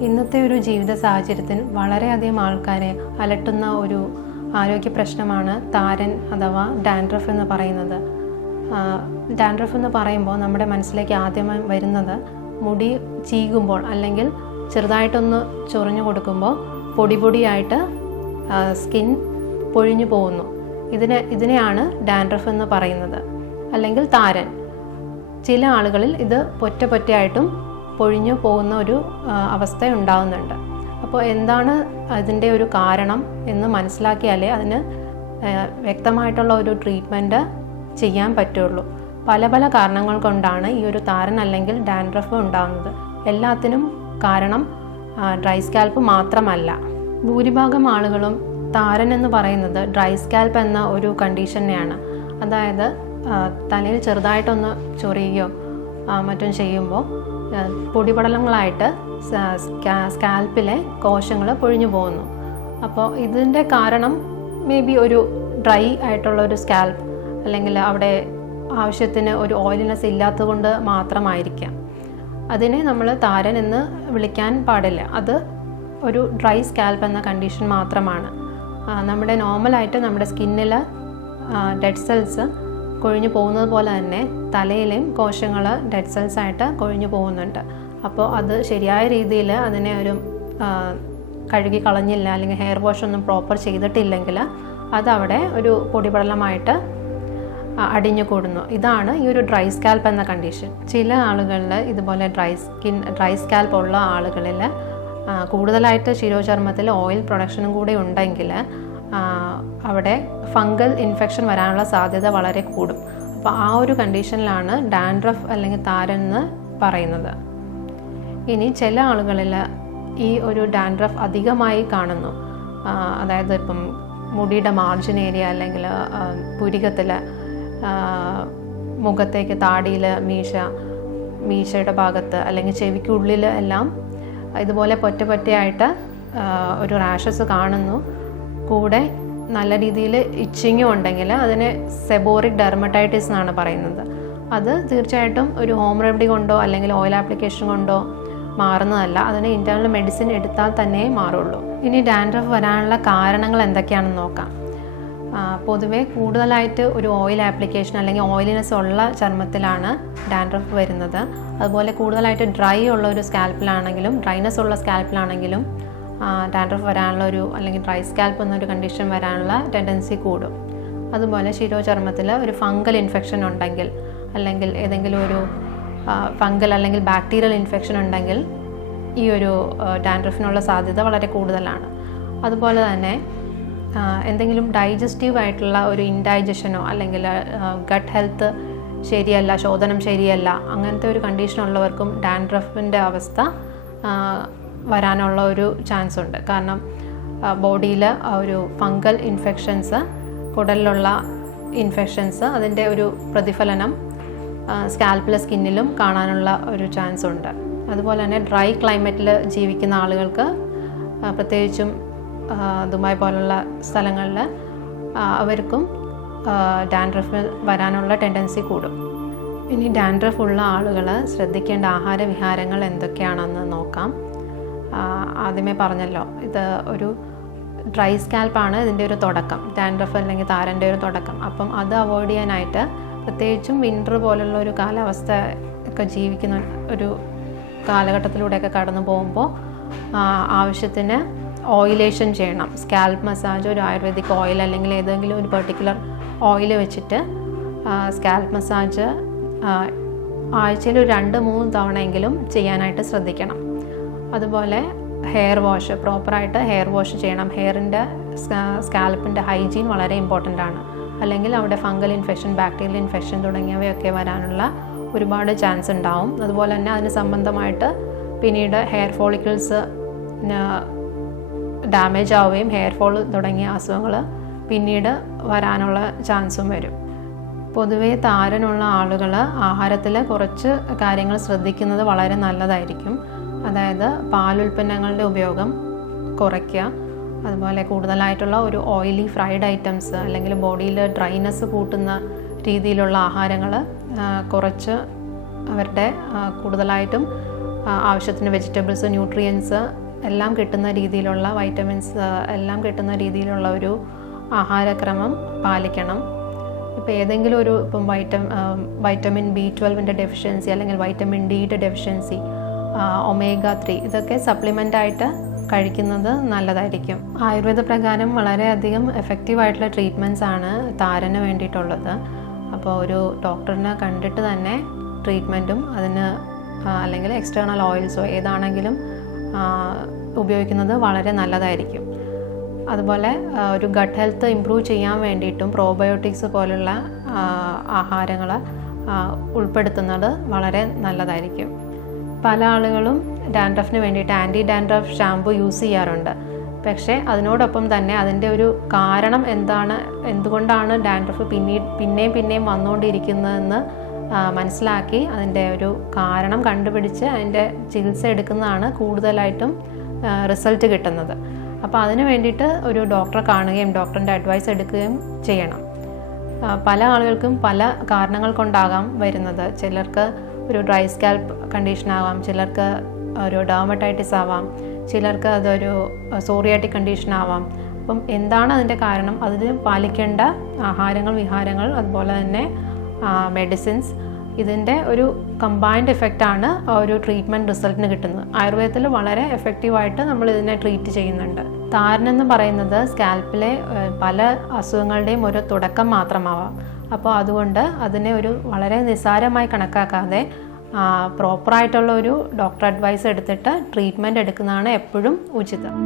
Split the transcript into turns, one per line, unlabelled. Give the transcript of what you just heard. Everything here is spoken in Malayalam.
ഇന്നത്തെ ഒരു ജീവിത സാഹചര്യത്തിൽ വളരെയധികം ആൾക്കാരെ അലട്ടുന്ന ഒരു ആരോഗ്യ പ്രശ്നമാണ് താരൻ അഥവാ ഡാൻഡ്രഫ് എന്ന് പറയുന്നത്. ഡാൻഡ്രഫ് എന്ന് പറയുമ്പോൾ നമ്മുടെ മനസ്സിലേക്ക് ആദ്യമായി വരുന്നത് മുടി ചീകുമ്പോൾ അല്ലെങ്കിൽ ചെറുതായിട്ടൊന്ന് ചൊറിഞ്ഞു കൊടുക്കുമ്പോൾ പൊടി പൊടിയായിട്ട് സ്കിൻ പൊഴിഞ്ഞു പോകുന്നു. ഇതിനെ ഇതിനെയാണ് ഡാൻഡ്രഫ് എന്ന് പറയുന്നത്. അല്ലെങ്കിൽ താരൻ. ചില ആളുകളിൽ ഇത് പൊറ്റ പൊറ്റയായിട്ടും പൊഴിഞ്ഞു പോകുന്ന ഒരു അവസ്ഥ ഉണ്ടാകുന്നുണ്ട് അപ്പോൾ എന്താണ് അതിന്റെ ഒരു കാരണം എന്ന് മനസ്സിലാക്കിയാലേ അതിന് വ്യക്തമായിട്ടുള്ള ഒരു ട്രീറ്റ്മെന്റ് ചെയ്യാൻ പറ്റുള്ളൂ. പല പല കാരണങ്ങൾ കൊണ്ടാണ് ഈ ഒരു താരൻ അല്ലെങ്കിൽ ഡാൻഡ്രഫ് ഉണ്ടാകുന്നത് എല്ലാത്തിനും കാരണം ഡ്രൈ സ്കാൽപ്പ് മാത്രമല്ല. ഭൂരിഭാഗം ആളുകളും താരൻ എന്ന് പറയുന്നത് ഡ്രൈ സ്കാൽപ്പ് എന്ന ഒരു കണ്ടീഷനെയാണ് അതായത് തലയിൽ ചെറുതായിട്ടൊന്ന് ചൊറിയുകയോ മറ്റും ചെയ്യുമ്പോൾ പൊടിപടലങ്ങളായിട്ട് സ്കാൽപ്പിലെ കോശങ്ങൾ പൊഴിഞ്ഞു പോകുന്നു. അപ്പോൾ ഇതിന്റെ കാരണം മേ ബി ഒരു ഡ്രൈ ആയിട്ടുള്ള ഒരു സ്കാൽപ്പ് അല്ലെങ്കിൽ അവിടെ ആവശ്യത്തിന് ഒരു ഓയിലിനെസ് ഇല്ലാത്തതുകൊണ്ട് മാത്രമായിരിക്കാം. അതിനെ നമ്മൾ താരൻ എന്ന് വിളിക്കാൻ പാടില്ല. അത് ഒരു ഡ്രൈ സ്കാൽപ്പ് എന്ന കണ്ടീഷൻ മാത്രമാണ്. നമ്മുടെ നോർമലായിട്ട് നമ്മുടെ സ്കിന്നിൽ ഡെഡ് സെൽസ് കൊഴിഞ്ഞു പോകുന്നത് പോലെ തന്നെ തലയിലെയും കോശങ്ങൾ ഡെഡ് സെൽസ് ആയിട്ട് കൊഴിഞ്ഞു പോകുന്നുണ്ട്. അപ്പോൾ അത് ശരിയായ രീതിയിൽ അതിനെ ഒരു കഴുകി കളഞ്ഞില്ല അല്ലെങ്കിൽ ഹെയർ വാഷ് ഒന്നും പ്രോപ്പർ ചെയ്തിട്ടില്ലെങ്കിൽ അതവിടെ ഒരു പൊടിപടലമായിട്ട് അടിഞ്ഞു കൂടുന്നു. ഇതാണ് ഈ ഒരു ഡ്രൈ സ്കാൽപ്പ് എന്ന കണ്ടീഷൻ ചില ആളുകളിൽ ഇതുപോലെ ഡ്രൈ സ്കിൻ ഡ്രൈ സ്കാൽപ്പ് ഉള്ള ആളുകളിൽ കൂടുതലായിട്ട് ശിരോചർമ്മത്തിൽ ഓയിൽ പ്രൊഡക്ഷനും കൂടെ ഉണ്ടെങ്കിൽ അവിടെ ഫംഗൽ ഇൻഫെക്ഷൻ വരാനുള്ള സാധ്യത വളരെ കൂടും. അപ്പോൾ ആ ഒരു കണ്ടീഷനിലാണ് ഡാൻഡ്രഫ് അല്ലെങ്കിൽ താരൻ എന്ന് പറയുന്നത്. ഇനി ചില ആളുകളിൽ ഈ ഒരു ഡാൻഡ്രഫ് അധികമായി കാണുന്നു. അതായത് ഇപ്പം മുടിയുടെ മാർജിൻ ഏരിയ അല്ലെങ്കിൽ പുരികത്തിൽ മുഖത്തേക്ക് താടിയിൽ മീശ മീശയുടെ ഭാഗത്ത് അല്ലെങ്കിൽ ചെവിക്കുള്ളിൽ എല്ലാം ഇതുപോലെ പൊറ്റ പൊറ്റയായിട്ട് ഒരു റാഷസ് കാണുന്നു. കൂടെ നല്ല രീതിയിൽ ഇച്ചിങ്ങും ഉണ്ടെങ്കിൽ അതിനെ സെബോറിക് ഡെർമറ്റൈറ്റിസ് എന്നാണ് പറയുന്നത്. അത് തീർച്ചയായിട്ടും ഒരു ഹോം റെമഡി കൊണ്ടോ അല്ലെങ്കിൽ ഓയിൽ ആപ്ലിക്കേഷൻ കൊണ്ടോ മാറുന്നതല്ല. അതിന് ഇന്റേർണൽ മെഡിസിൻ എടുത്താൽ തന്നെ മാറുള്ളൂ. ഇനി ഡാൻഡ്രഫ് വരാനുള്ള കാരണങ്ങൾ എന്തൊക്കെയാണെന്ന് നോക്കാം. പൊതുവേ കൂടുതലായിട്ട് ഒരു ഓയിൽ ആപ്ലിക്കേഷൻ അല്ലെങ്കിൽ ഓയിലിനെസ് ഉള്ള ചർമ്മത്തിലാണ് ഡാൻഡ്രഫ് വരുന്നത്. അതുപോലെ കൂടുതലായിട്ട് ഡ്രൈ ഉള്ള ഒരു സ്കാൽപ്പിലാണെങ്കിലും ഡ്രൈനെസ് ഉള്ള സ്കാൽപ്പിലാണെങ്കിലും ഡാൻഡ്രഫ് വരാനുള്ള ഒരു അല്ലെങ്കിൽ ഡ്രൈ സ്കാൽപ്പ് എന്നൊരു കണ്ടീഷൻ വരാനുള്ള ടെൻഡൻസി കൂടും. അതുപോലെ ശിരോചർമ്മത്തിൽ ഒരു ഫംഗൽ ഇൻഫെക്ഷൻ ഉണ്ടെങ്കിൽ അല്ലെങ്കിൽ ഏതെങ്കിലും ഒരു ഫംഗൽ അല്ലെങ്കിൽ ബാക്ടീരിയൽ ഇൻഫെക്ഷൻ ഉണ്ടെങ്കിൽ ഈ ഒരു ഡാൻഡ്രഫിനുള്ള സാധ്യത വളരെ കൂടുതലാണ്. അതുപോലെ തന്നെ എന്തെങ്കിലും ഡൈജസ്റ്റീവ് ആയിട്ടുള്ള ഒരു ഇൻഡൈജഷനോ അല്ലെങ്കിൽ ഗട്ട് ഹെൽത്ത് ശരിയല്ല ശോധനം ശരിയല്ല അങ്ങനത്തെ ഒരു കണ്ടീഷൻ ഉള്ളവർക്കും ഡാൻഡ്രഫിന്റെ അവസ്ഥ വരാനുള്ള ഒരു ചാൻസ് ഉണ്ട്. കാരണം ബോഡിയിൽ ഒരു ഫംഗൽ ഇൻഫെക്ഷൻസ് കുടലിലുള്ള ഇൻഫെക്ഷൻസ് അതിന്റെ ഒരു പ്രതിഫലനം സ്കാൽപ്പിലെ സ്കിന്നിലും കാണാനുള്ള ഒരു ചാൻസ് ഉണ്ട്. അതുപോലെ തന്നെ ഡ്രൈ ക്ലൈമറ്റിൽ ജീവിക്കുന്ന ആളുകൾക്ക് പ്രത്യേകിച്ചും ദുബായ് പോലുള്ള സ്ഥലങ്ങളിൽ അവർക്കും ഡാൻഡ്രഫ് വരാനുള്ള ടെൻഡൻസി കൂടും. ഇനി ഡാൻഡ്രഫ് ഉള്ള ആളുകൾ ശ്രദ്ധിക്കേണ്ട ആഹാര വിഹാരങ്ങൾ എന്തൊക്കെയാണെന്ന് നോക്കാം. ആദ്യമേ പറഞ്ഞല്ലോ ഇത് ഒരു ഡ്രൈ സ്കാൽപ്പാണ് ഇതിന്റെ ഒരു തുടക്കം ഡാൻഡ്രഫ് അല്ലെങ്കിൽ താരന്റെ ഒരു തുടക്കം. അപ്പം അത് അവോയ്ഡ് ചെയ്യാനായിട്ട് പ്രത്യേകിച്ചും വിന്റർ പോലുള്ള ഒരു കാലാവസ്ഥ ഒക്കെ ജീവിക്കുന്ന ഒരു കാലഘട്ടത്തിലൂടെയൊക്കെ കടന്നു പോകുമ്പോൾ ആവശ്യത്തിന് ഓയിലേഷൻ ചെയ്യണം. സ്കാൽപ്പ് മസാജ് ഒരു ആയുർവേദിക് ഓയിൽ അല്ലെങ്കിൽ ഏതെങ്കിലും ഒരു പെർട്ടിക്കുലർ ഓയിൽ വെച്ചിട്ട് സ്കാൽപ്പ് മസാജ് ആഴ്ചയിൽ ഒരു രണ്ട് മൂന്ന് തവണയെങ്കിലും ചെയ്യാനായിട്ട് ശ്രദ്ധിക്കണം. അതുപോലെ ഹെയർ വാഷ് പ്രോപ്പറായിട്ട് ഹെയർ വാഷ് ചെയ്യണം. ഹെയറിന്റെ സ്കാൽപ്പിന്റെ ഹൈജീൻ വളരെ ഇമ്പോർട്ടന്റ് ആണ്. അല്ലെങ്കിൽ അവിടെ ഫംഗൽ ഇൻഫെക്ഷൻ ബാക്ടീരിയൽ ഇൻഫെക്ഷൻ തുടങ്ങിയവയൊക്കെ വരാനുള്ള ഒരുപാട് ചാൻസ് ഉണ്ടാവും. അതുപോലെ തന്നെ അതിന് സംബന്ധമായിട്ട് പിന്നീട് ഹെയർ ഫോളിക്കിൾസ് ഡാമേജ് ആവുകയും ഹെയർ ഫോൾ തുടങ്ങിയ അസുഖങ്ങൾ പിന്നീട് വരാനുള്ള ചാൻസും വരും. പൊതുവേ താരനുള്ള ആളുകൾ ആഹാരത്തിൽ കുറച്ച് കാര്യങ്ങൾ ശ്രദ്ധിക്കുന്നത് വളരെ നല്ലതായിരിക്കും. അതായത് പാലുൽപ്പന്നങ്ങളുടെ ഉപയോഗം കുറയ്ക്കുക. അതുപോലെ കൂടുതലായിട്ടുള്ള ഒരു ഓയിലി ഫ്രൈഡ് ഐറ്റംസ് അല്ലെങ്കിൽ ബോഡിയിൽ ഡ്രൈനെസ് കൂട്ടുന്ന രീതിയിലുള്ള ആഹാരങ്ങൾ കുറച്ച് അവരുടെ കൂടുതലായിട്ടും ആവശ്യത്തിന് വെജിറ്റബിൾസ് ന്യൂട്രിയൻസ് എല്ലാം കിട്ടുന്ന രീതിയിലുള്ള വൈറ്റമിൻസ് എല്ലാം കിട്ടുന്ന രീതിയിലുള്ള ഒരു ആഹാരക്രമം പാലിക്കണം. ഇപ്പോൾ ഏതെങ്കിലും ഒരു ഇപ്പം വൈറ്റം വൈറ്റമിൻ ബി ട്വൽവിന്റെ ഡെഫിഷ്യൻസി അല്ലെങ്കിൽ വൈറ്റമിൻ ഡിയുടെ ഡെഫിഷ്യൻസി ഒമേഗ ത്രീ ഇതൊക്കെ സപ്ലിമെന്റ് ആയിട്ട് കഴിക്കുന്നത് നല്ലതായിരിക്കും. ആയുർവേദ പ്രകാരം വളരെയധികം എഫക്റ്റീവായിട്ടുള്ള ട്രീറ്റ്മെന്റ്സ് ആണ് താരന് വേണ്ടിയിട്ടുള്ളത്. അപ്പോൾ ഒരു ഡോക്ടറിനെ കണ്ടിട്ട് തന്നെ ട്രീറ്റ്മെന്റും അതിന് അല്ലെങ്കിൽ എക്സ്റ്റേണൽ ഓയിൽസോ ഏതാണെങ്കിലും ഉപയോഗിക്കുന്നത് വളരെ നല്ലതായിരിക്കും. അതുപോലെ ഒരു ഗട്ട് ഹെൽത്ത് ഇമ്പ്രൂവ് ചെയ്യാൻ വേണ്ടിയിട്ടും പ്രോബയോട്ടിക്സ് പോലുള്ള ആഹാരങ്ങൾ ഉൾപ്പെടുത്തുന്നത് വളരെ നല്ലതായിരിക്കും. പല ആളുകളും ഡാൻഡ്രഫിന് വേണ്ടിയിട്ട് ആന്റി ഡാൻഡ്രഫ് ഷാമ്പു യൂസ് ചെയ്യാറുണ്ട്. പക്ഷേ അതിനോടൊപ്പം തന്നെ അതിന്റെ ഒരു കാരണം എന്താണ് എന്തുകൊണ്ടാണ് ഡാൻഡ്രഫ് പിന്നീട് പിന്നെയും പിന്നെയും വന്നുകൊണ്ടിരിക്കുന്നതെന്ന് മനസ്സിലാക്കി അതിന്റെ ഒരു കാരണം കണ്ടുപിടിച്ച് അതിന്റെ ചികിത്സ എടുക്കുന്നതാണ് കൂടുതലായിട്ടും റിസൾട്ട് കിട്ടുന്നത്. അപ്പോൾ അതിന് വേണ്ടിയിട്ട് ഒരു ഡോക്ടറെ കാണുകയും ഡോക്ടറിന്റെ അഡ്വൈസ് എടുക്കുകയും ചെയ്യണം. പല ആളുകൾക്കും പല കാരണങ്ങൾ കൊണ്ടാകാം വരുന്നത്. ചിലർക്ക് ഒരു ഡ്രൈ സ്കാൽപ്പ് കണ്ടീഷൻ ആവാം ചിലർക്ക് ഒരു ഡോമറ്റൈറ്റിസ് ആവാം ചിലർക്ക് അതൊരു സോറിയാറ്റിക് കണ്ടീഷൻ ആവാം. അപ്പം എന്താണ് അതിന്റെ കാരണം? അതിന് പാലിക്കേണ്ട ആഹാരങ്ങൾ വിഹാരങ്ങൾ അതുപോലെ തന്നെ മെഡിസിൻസ് ഇതിന്റെ ഒരു കമ്പൈൻഡ് എഫക്റ്റാണ് ഒരു ട്രീറ്റ്മെന്റ് റിസൾട്ടിന് കിട്ടുന്നത്. ആയുർവേദത്തിൽ വളരെ എഫക്റ്റീവായിട്ട് നമ്മൾ ഇതിനെ ട്രീറ്റ് ചെയ്യുന്നുണ്ട്. താരനെന്ന് പറയുന്നത് സ്കാൽപ്പിലെ പല അസുഖങ്ങളുടെയും ഒരു തുടക്കം മാത്രമാവാം. അപ്പോൾ അതുകൊണ്ട് അതിനെ ഒരു വളരെ നിസ്സാരമായി കണക്കാക്കാതെ പ്രോപ്പറായിട്ടുള്ള ഒരു ഡോക്ടർ അഡ്വൈസ് എടുത്തിട്ട് ട്രീറ്റ്മെന്റ് എടുക്കുന്നതാണ് എപ്പോഴും ഉചിതം.